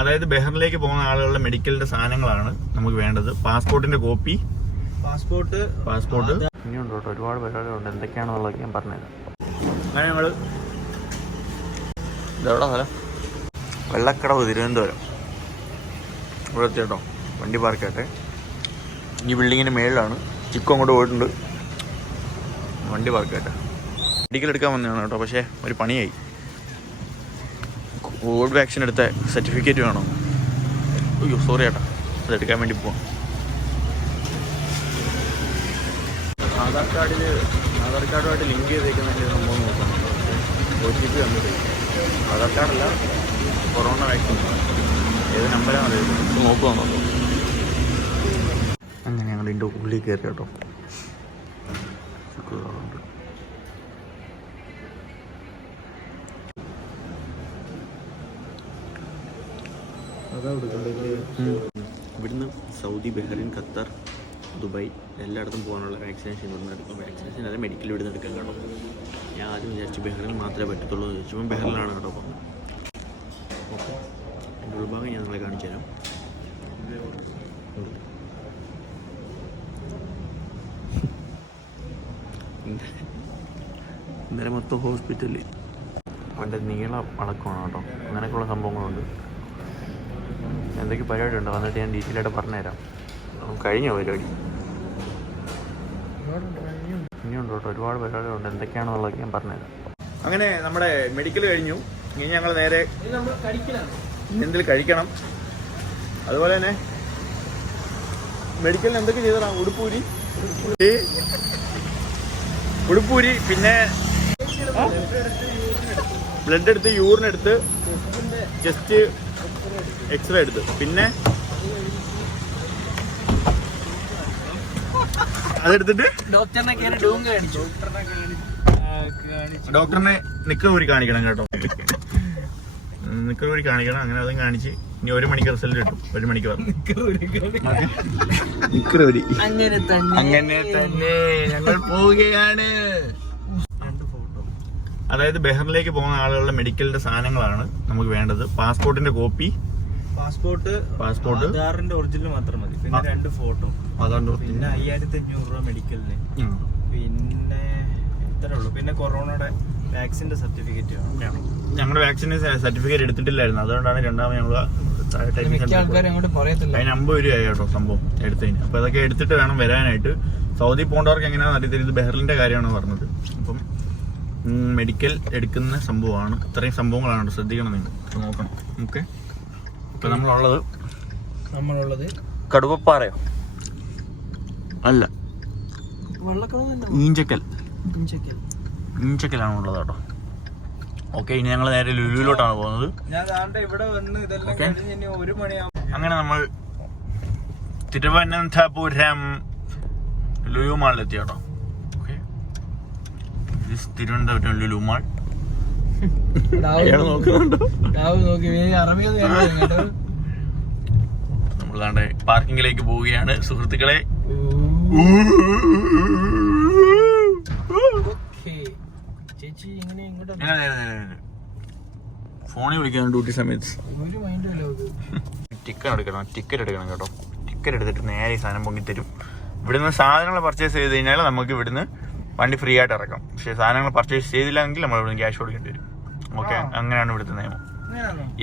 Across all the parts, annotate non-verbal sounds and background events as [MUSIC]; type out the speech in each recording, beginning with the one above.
അതായത് ബെഹറിലേക്ക് പോകുന്ന ആളുകളുടെ മെഡിക്കലിന്റെ സാധനങ്ങളാണ് നമുക്ക് വേണ്ടത്. പാസ്പോർട്ടിന്റെ കോപ്പി. പാസ്പോർട്ട്. പാസ്പോർട്ട്. ഇനിയുണ്ട് കേട്ടോ ഒരുപാട് പരിപാടികളുണ്ട്. എന്തൊക്കെയാണെന്നുള്ളതൊക്കെ ഞാൻ പറഞ്ഞുതരാം. അങ്ങനെ ഞങ്ങൾ ഇതെവിടെ സ്ഥലം? വെള്ളക്കടവ് തിരുവനന്തപുരം. ഇവിടെ എത്തി കേട്ടോ വണ്ടി പാർക്ക് ആട്ടെ ഈ ബിൽഡിങ്ങിന് മേളിലാണ്. ചിക്കും അങ്ങോട്ട് പോയിട്ടുണ്ട്. വണ്ടി പാർക്ക് ആട്ടെ മെഡിക്കൽ എടുക്കാൻ വന്നതാണ് കേട്ടോ പക്ഷേ ഒരു പണിയായി. കോവിഡ് വാക്സിൻ എടുത്ത സർട്ടിഫിക്കറ്റ് വേണോ? അയ്യോ സോറി ചേട്ടാ അത് എടുക്കാൻ വേണ്ടി പോവാം. ആധാർ കാർഡിൽ ആധാർ കാർഡുമായിട്ട് ലിങ്ക് ചെയ്തേക്കുന്നതിന്റെ സംഭവം നോക്കണം ഒ ടി പി വന്നിട്ട് ആധാർ കാർഡല്ല കൊറോണ വാക്സിൻ ഏത് നമ്പറാണ് അറിയുന്നത് നോക്കുക നോക്കുവാണോ അങ്ങനെ ഞങ്ങൾ ഇതിന്റെ ഉള്ളിൽ കയറി കേട്ടോ. ഇവിടുന്ന് സൗദി ബഹ്റിൻ ഖത്തർ ദുബായ് എല്ലായിടത്തും പോകാനുള്ള വാക്സിനേഷൻ ഇവിടുന്ന് എടുക്കും. വാക്സിനേഷൻ അല്ല മെഡിക്കൽ ഇവിടുന്ന് എടുക്കാൻ കേട്ടോ. ഞാൻ ആദ്യം വിചാരിച്ചു ബഹ്റിൻ മാത്രമേ പറ്റത്തുള്ളൂ എന്ന് ചോദിച്ചപ്പോൾ ബഹ്റിലാണ് കേട്ടോ പോകുന്നത്. ഓക്കെ. എന്റെ ഉൾഭാഗം ഞാൻ നിങ്ങളെ കാണിച്ചു തരാം. ഇന്നലെ മൊത്തം ഹോസ്പിറ്റലിൽ അവന്റെ നീളം അടക്കമാണ് കേട്ടോ. അങ്ങനെയൊക്കെയുള്ള സംഭവങ്ങളുണ്ട്. എന്തൊക്കെ പരിപാടി ഉണ്ട് വന്നിട്ട് ഞാൻ ഡീറ്റെയിൽ ആയിട്ട് പറഞ്ഞുതരാം. കഴിഞ്ഞോ പരിപാടി? ഇനിയുണ്ട് കേട്ടോ? ഒരുപാട് പരിപാടികളുണ്ട്. എന്തൊക്കെയാണെന്നുള്ളതൊക്കെ ഞാൻ പറഞ്ഞുതരാം. അങ്ങനെ നമ്മുടെ മെഡിക്കൽ കഴിഞ്ഞു. ഇനി ഞങ്ങൾ നേരെ എന്തിൽ കഴിക്കണം? അതുപോലെ തന്നെ മെഡിക്കലിൽ എന്തൊക്കെ ചെയ്തതാണ് ഉടുപ്പൂരി. ഉടുപ്പൂരി ഉടുപ്പൂരി പിന്നെ ബ്ലഡ് എടുത്ത് യൂറിനെടുത്ത് ജസ്റ്റ് എക്സ്റേ എടുത്തു. പിന്നെ? അതെടുത്തിട്ട്? ഡോക്ടറിനെ നിക്കറൂരി കാണിക്കണം കേട്ടോ. നിക്കറൂരി കാണിക്കണം. അങ്ങനെ അതും കാണിച്ച് ഇനി ഒരു മണിക്ക് റിസൾട്ട് കിട്ടും ഒരു മണിക്ക് പറഞ്ഞു നിക്കറൂരി അങ്ങനെ തന്നെ. അങ്ങനെ തന്നെ. ഞങ്ങൾ പോവുകയാണ്. രണ്ട് ഫോട്ടോ. അതായത് ബെഹറിലേക്ക് പോകുന്ന ആളുകളുടെ മെഡിക്കലിന്റെ സാധനങ്ങളാണ് നമുക്ക് വേണ്ടത്. പാസ്പോർട്ടിന്റെ കോപ്പി പാസ്പോർട്ട് പാസ്പോർട്ട്. ആധാറിന്റെ ഒറിജിനൽ മാത്രം മതി. പിന്നെ രണ്ട് ഫോട്ടോ. ആധാറിന്റെ പിന്നെ അയ്യായിരത്തി അഞ്ഞൂറ് രൂപ മെഡിക്കലിന്. പിന്നെ ഇത്രേ ഉള്ളൂ. പിന്നെ കൊറോണയുടെ വാക്സിന്റെ സർട്ടിഫിക്കറ്റ് വേണം. ഞങ്ങളുടെ വാക്സിൻ സർട്ടിഫിക്കറ്റ് എടുത്തിട്ടില്ലായിരുന്നു. അതുകൊണ്ടാണ് രണ്ടാമത് ഞങ്ങൾ അതിന് അമ്പത് രൂപയായി കേട്ടോ സംഭവം എടുത്തതിന്. അപ്പൊ അതൊക്കെ എടുത്തിട്ട് വേണം വരാനായിട്ട്. സൗദി പോകേണ്ടവർക്ക് എങ്ങനെയാണെന്ന് അറിയത്തില്ല. ഇത് ബെഹ്റിന്റെ കാര്യമാണ് പറഞ്ഞത്. അപ്പം മെഡിക്കൽ എടുക്കുന്ന സംഭവമാണ്. ഇത്രയും സംഭവങ്ങളാണ്. ശ്രദ്ധിക്കണം നിങ്ങൾ. നോക്കണം. ഓക്കെ? ഇപ്പൊ നമ്മളുള്ളത് നമ്മളുള്ളത് കടുവപ്പാറയോ? അല്ല. ഈഞ്ചക്കൽ ഈഞ്ചക്കലാണ് ഉള്ളത് കേട്ടോ. ഓക്കെ ഇനി ഞങ്ങൾ നേരെ ലുലുവിലോട്ടാണ് പോകുന്നത്. അങ്ങനെ നമ്മൾ തിരുവനന്തപുരം ലുലു മാളിലെത്തി കേട്ടോ. ഓക്കെ. തിരുവനന്തപുരം ലുലു മാൾ. ദാണ്ടെ പാർക്കിങ്ങിലേക്ക് പോവുകയാണ്. സുഹൃത്തുക്കളെ. ചേച്ചി ഇങ്ങനെ ഇങ്ങോട്ട് ഫോണിൽ വിളിക്കാൻ ഡ്യൂട്ടി സമയത്ത്. ടിക്കറ്റ് എടുക്കണം ടിക്കറ്റ് എടുക്കണം കേട്ടോ. ടിക്കറ്റ് എടുത്തിട്ട് നേരെ ഈ സാധനം പൊങ്ങി തരും. ഇവിടുന്ന് സാധനങ്ങൾ പർച്ചേസ് ചെയ്ത് കഴിഞ്ഞാൽ നമുക്ക് ഇവിടുന്ന് വണ്ടി ഫ്രീ ആയിട്ട് ഇറക്കാം. പക്ഷേ സാധനങ്ങൾ പർച്ചേസ് ചെയ്തില്ലെങ്കിൽ നമ്മൾ ഇവിടുന്ന് ക്യാഷ് കൊടുക്കേണ്ടി വരും. ഓക്കെ അങ്ങനെയാണ് ഇവിടുത്തെ നിയമം.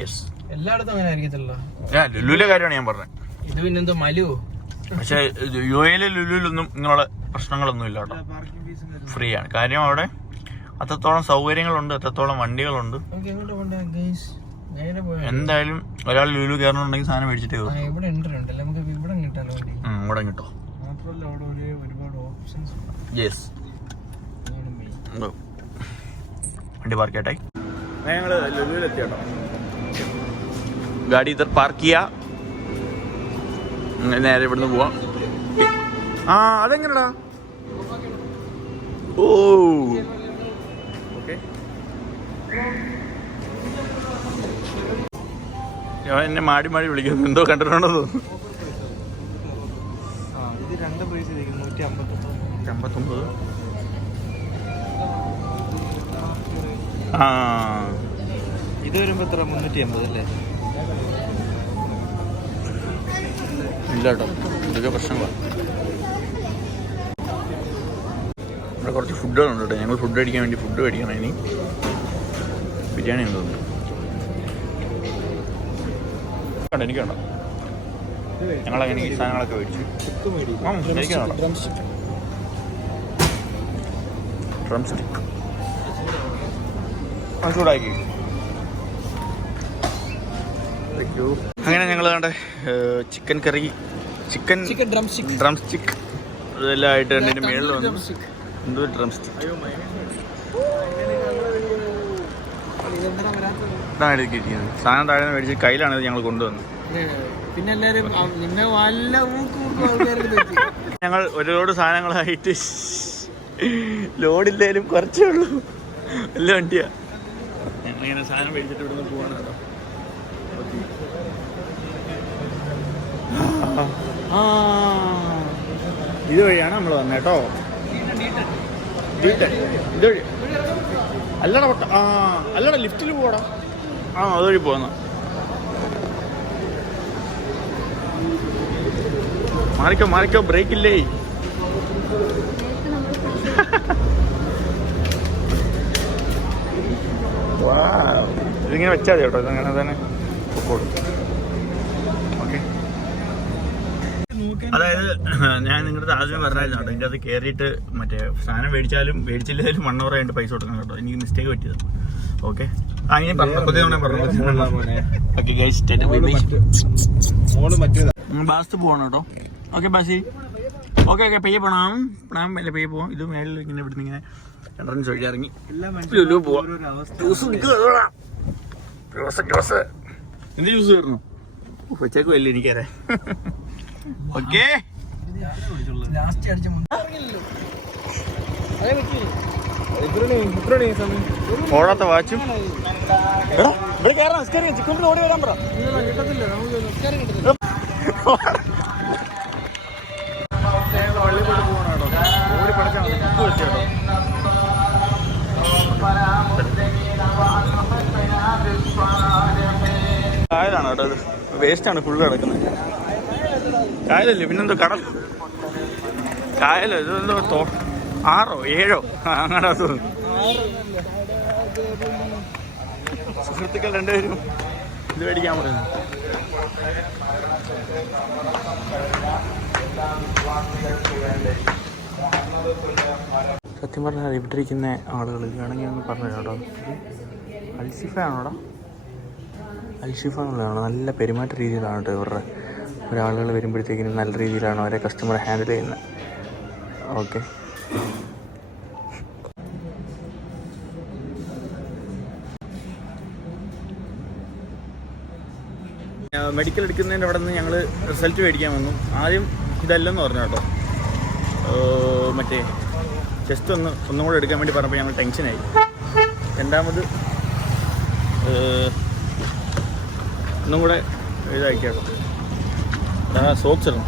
യെസ് എല്ലായിടത്തും അങ്ങനെ ആയിരിക്കത്തില്ല ലുലുവിലെ കാര്യമാണ് ഞാൻ പറഞ്ഞത്. ഇത് പിന്നെന്തോ മലുവോ പക്ഷേ യു എയിലെ ലുലുവിലൊന്നും ഇങ്ങനെയുള്ള പ്രശ്നങ്ങളൊന്നും ഇല്ല കേട്ടോ. ഫ്രീ ആണ്. കാര്യം അവിടെ അത്രത്തോളം സൗകര്യങ്ങളുണ്ട് അത്രത്തോളം വണ്ടികളുണ്ട്. എന്തായാലും ഒരാൾ ലുലു കയറണുണ്ടെങ്കിൽ സാധനം മേടിച്ചിട്ട് ഇവിടെ കിട്ടോ. യെസ് വണ്ടി പാർക്ക് ചെയ്യട്ടെ ഞങ്ങൾ ലുലുവിലെത്തി കേട്ടോ ഗാഡി ഇത്ര പാർക്ക് ചെയ്യാ. നേരെ ഇവിടുന്ന് പോവാം. ആ അതെങ്ങനെടാ? ഓ. ഓക്കെ. എന്നെ മാടി മാടി വിളിക്കുന്നു. എന്തോ കണ്ടിട്ടുണ്ടോ തോന്നുന്നു. ആ ഇത് രണ്ട് പൈസ നൂറ്റി അമ്പത്തൊമ്പത് അമ്പത്തൊമ്പത് ആ. ഇത് വരുമ്പോ എത്ര? മുന്നൂറ്റി അമ്പത് അല്ലേ? ഇല്ല കേട്ടോ. ഇതൊക്കെ പ്രശ്നങ്ങളാണ് ഇവിടെ കുറച്ച് ഫുഡുകളുണ്ട് കേട്ടോ. ഞങ്ങൾ ഫുഡ് അടിക്കാൻ വേണ്ടി ഫുഡ് മേടിക്കണം ഇനി ബിരിയാണി ഉണ്ട് വേണ്ട എനിക്ക് വേണ്ട ഞങ്ങളങ്ങനെ ഈ സാധനങ്ങളൊക്കെ മേടിച്ചു. എനിക്ക് വേണ്ട ഡ്രം അങ്ങനെ ഞങ്ങൾ കണ്ട chicken curry chicken chicken drum stick drum stick ഇതെല്ലാം ആയിട്ട് അതിന്റെ മേളിൽ വന്നു. എന്തോ ഡ്രം സ്റ്റിക്ക് സാധനം താഴെ മേടിച്ച് കയ്യിലാണ് ഞങ്ങൾ കൊണ്ടുവന്നത്. പിന്നെ നിന്നെ വല്ല ഞങ്ങൾ ഒരുപാട് സാധനങ്ങളായിട്ട് ലോഡില്ലേലും കുറച്ചേ ഉള്ളൂ. നല്ല വണ്ടിയാ. ഞങ്ങളിങ്ങനെ സാധനം മേടിച്ചിട്ട് ഇവിടുന്ന് പോവാണ് ആ. ഇതുവഴിയാണ് നമ്മൾ വന്നത് കേട്ടോ. ഇതുവഴി. അല്ലടാ പൊട്ട ആ അല്ലട ലിഫ്റ്റിൽ പോടാ ആ അതുവഴി പോന്ന മാറിക്കോ മാറിക്കോ ബ്രേക്ക് ഇല്ലേ. [LAUGHS] ഇതിങ്ങനെ വെച്ചാൽ കേട്ടോ ഇതങ്ങനെ തന്നെ. പൊക്കോളും ഓക്കെ അതായത് [CLEARS THROAT] ഞാൻ നിങ്ങളുടെ ആദ്യം പറഞ്ഞായിരുന്നു കേട്ടോ ഇതിന്റെ അത് കയറിയിട്ട് മറ്റേ സാധനം മേടിച്ചാലും മേടിച്ചില്ലെങ്കിലും വൺ അവർ ആയിട്ട് പൈസ കൊടുക്കണം കേട്ടോ. എനിക്ക് മിസ്റ്റേക്ക് പറ്റിയത്. ഓക്കെ ആ ഇനി പറഞ്ഞു. ബാസ്റ്റ് പോകണം കേട്ടോ. ഓക്കെ ബാസി. ഓക്കെ ഓക്കെ പെയ്യ പോണം. പ്ലാൻ അല്ല പെയ്യ പോവാം. ഇത് മേളിൽ ഇങ്ങനെ ഇവിടുന്ന് ഇങ്ങനെ എൻട്രൻസ് ചൊല്ലി ഇറങ്ങി. ലുലു പോവാം. ജ്യൂസ് കുടിക്കുക ജ്യൂസ് ജ്യൂസ് എന്ത് ജ്യൂസ് വരണം? ഉച്ചയ്ക്ക് വല്ല എനിക്കറിയാം. [LAUGHS] ഓക്കെ. ഓടാത്ത വാച്ചും. എടാ ഇവിടെ കയറാം നിസ്കാരം ഓടി വരാൻ പറ. കേട്ടോ കായലാണ് ഇത്. വേസ്റ്റാണ് ഫുള്ള് കിടക്കുന്നത്. കായലല്ലേ? പിന്നെന്തോ കടൽ. കായലോ? ഇതെന്തോ ആറോ? ഏഴോ? അങ്ങനെ സുഹൃത്തുക്കൾ രണ്ടുപേരും ഇത് മേടിക്കാൻ പറയുന്നു സത്യം പറഞ്ഞാൽ ഇവിടെ ആളുകൾ വേണമെങ്കിൽ ഒന്ന് പറഞ്ഞു കേട്ടോ. അൽസിഫ ആണോടാ അൽഷിഫ എന്നുള്ളതാണ് നല്ല പെരുമാറ്റ രീതിയിലാണ് കേട്ടോ ഇവരുടെ ഒരാളുകൾ വരുമ്പോഴത്തേക്കിനും നല്ല രീതിയിലാണ് അവരെ കസ്റ്റമർ ഹാൻഡിൽ ചെയ്യുന്നത്. ഓക്കെ മെഡിക്കൽ എടുക്കുന്നതിന്റെ അവിടെ നിന്ന് ഞങ്ങൾ റിസൾട്ട് മേടിക്കാൻ വന്നു. ആദ്യം ഇതല്ലെന്ന് പറഞ്ഞു കേട്ടോ. മറ്റേ ചെസ്റ്റ് ഒന്ന് ഒന്നും കൂടെ എടുക്കാൻ വേണ്ടി പറഞ്ഞപ്പോൾ ഞങ്ങൾ ടെൻഷനായി രണ്ടാമത് ഒന്നും കൂടെ ഇതാക്കി സോക്സ് ഇടണം.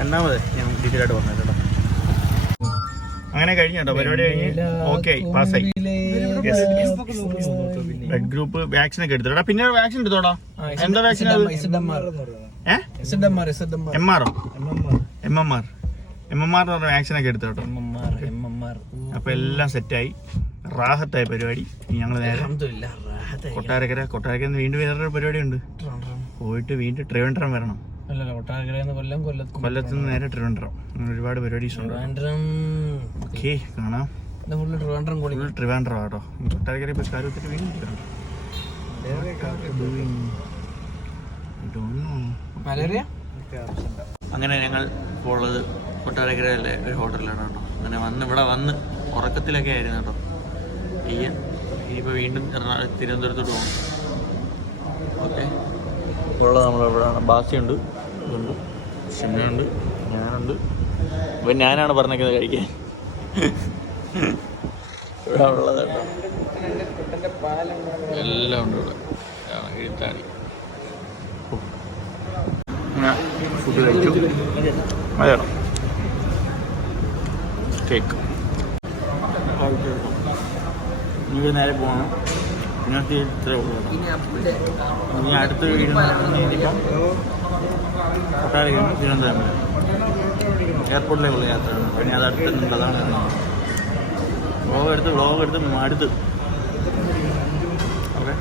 രണ്ടാമത് ഞാൻ ഡീറ്റെയിൽ ആയിട്ട് പറഞ്ഞു കേട്ടോ. അങ്ങനെ കഴിഞ്ഞു കേട്ടോ പരിപാടി കഴിഞ്ഞ് ഓക്കെ പാസ്സായി ബ്ലഡ് ഗ്രൂപ്പ് വാക്സിൻ ഒക്കെ എടുത്തോടാ പിന്നെ വാക്സിൻ എടുത്തോടാ. എന്താ വാക്സിൻ എം ആറോ M M R M M R പറഞ്ഞ വാക്സിൻ ഒക്കെ എടുത്തോട്ടോ. അപ്പൊ എല്ലാം സെറ്റായി റാഹത്തായ പരിപാടി. ഞങ്ങൾ നേരെ കൊട്ടാരക്കര കൊട്ടാരക്കര വീണ്ടും വേറൊരു പരിപാടി ഉണ്ട് പോയിട്ട് വീണ്ടും ട്രിവൻഡ്രം വരണം. കൊല്ലം കൊല്ലത്ത് കൊല്ലത്ത് നിന്ന് നേരെ ട്രിവൻഡ്രം. അങ്ങനെ ഒരുപാട് പരിപാടീസ് ഉണ്ട്. ട്രിവാൻഡ്രം ഓക്കെ കാണാം. ഫുള്ള് ട്രിവാൻഡ്രം കൂടി. ഫുൾ ട്രിവാൻഡ്രം ആട്ടോ. കൊട്ടാരക്കര ഇപ്പോൾ കാര്യത്തിൽ അങ്ങനെ ഞങ്ങൾ ഇപ്പോൾ ഉള്ളത് കൊട്ടാരക്കരയിലെ ഒരു ഹോട്ടലിലാണ് കേട്ടോ. അങ്ങനെ വന്ന് ഇവിടെ വന്ന് ഉറക്കത്തിലൊക്കെ ആയിരുന്നു കേട്ടോ. ചെയ്യാൻ ഇനിയിപ്പോൾ വീണ്ടും തിരുവനന്തപുരത്തോട്ട് പോകും ഓക്കെ. ഉള്ളത് നമ്മളെവിടെയാണ് ബാസിയുണ്ട് ഇതുണ്ട് ഷിന്നുണ്ട് ഞാനുണ്ട്. ഇപ്പം ഞാനാണ് പറഞ്ഞേക്കുന്നത് കഴിക്കാൻ. ഇവിടെ ഉള്ളത് എല്ലാം ഉണ്ട് ഇവിടെ. എഴുത്താണി ഫുഡ് കഴിച്ചു. മതിയാണോ? കേക്ക് ഇവിടെ നേരെ പോകണം ഇന്നത്തെ ഇത്രേ ഉള്ളൂ. ഇനി അടുത്ത ഇനിയിപ്പം കൊട്ടാരക്കര തിരുവനന്തപുരം. എയർപോർട്ടിലേക്കുള്ള യാത്രയാണ്. പിന്നെ അത് അടുത്തുണ്ട് അതാണ് വ്ളോഗ് എടുത്ത് വ്ളോഗ് എടുത്ത് അടുത്ത് ഓക്കെ.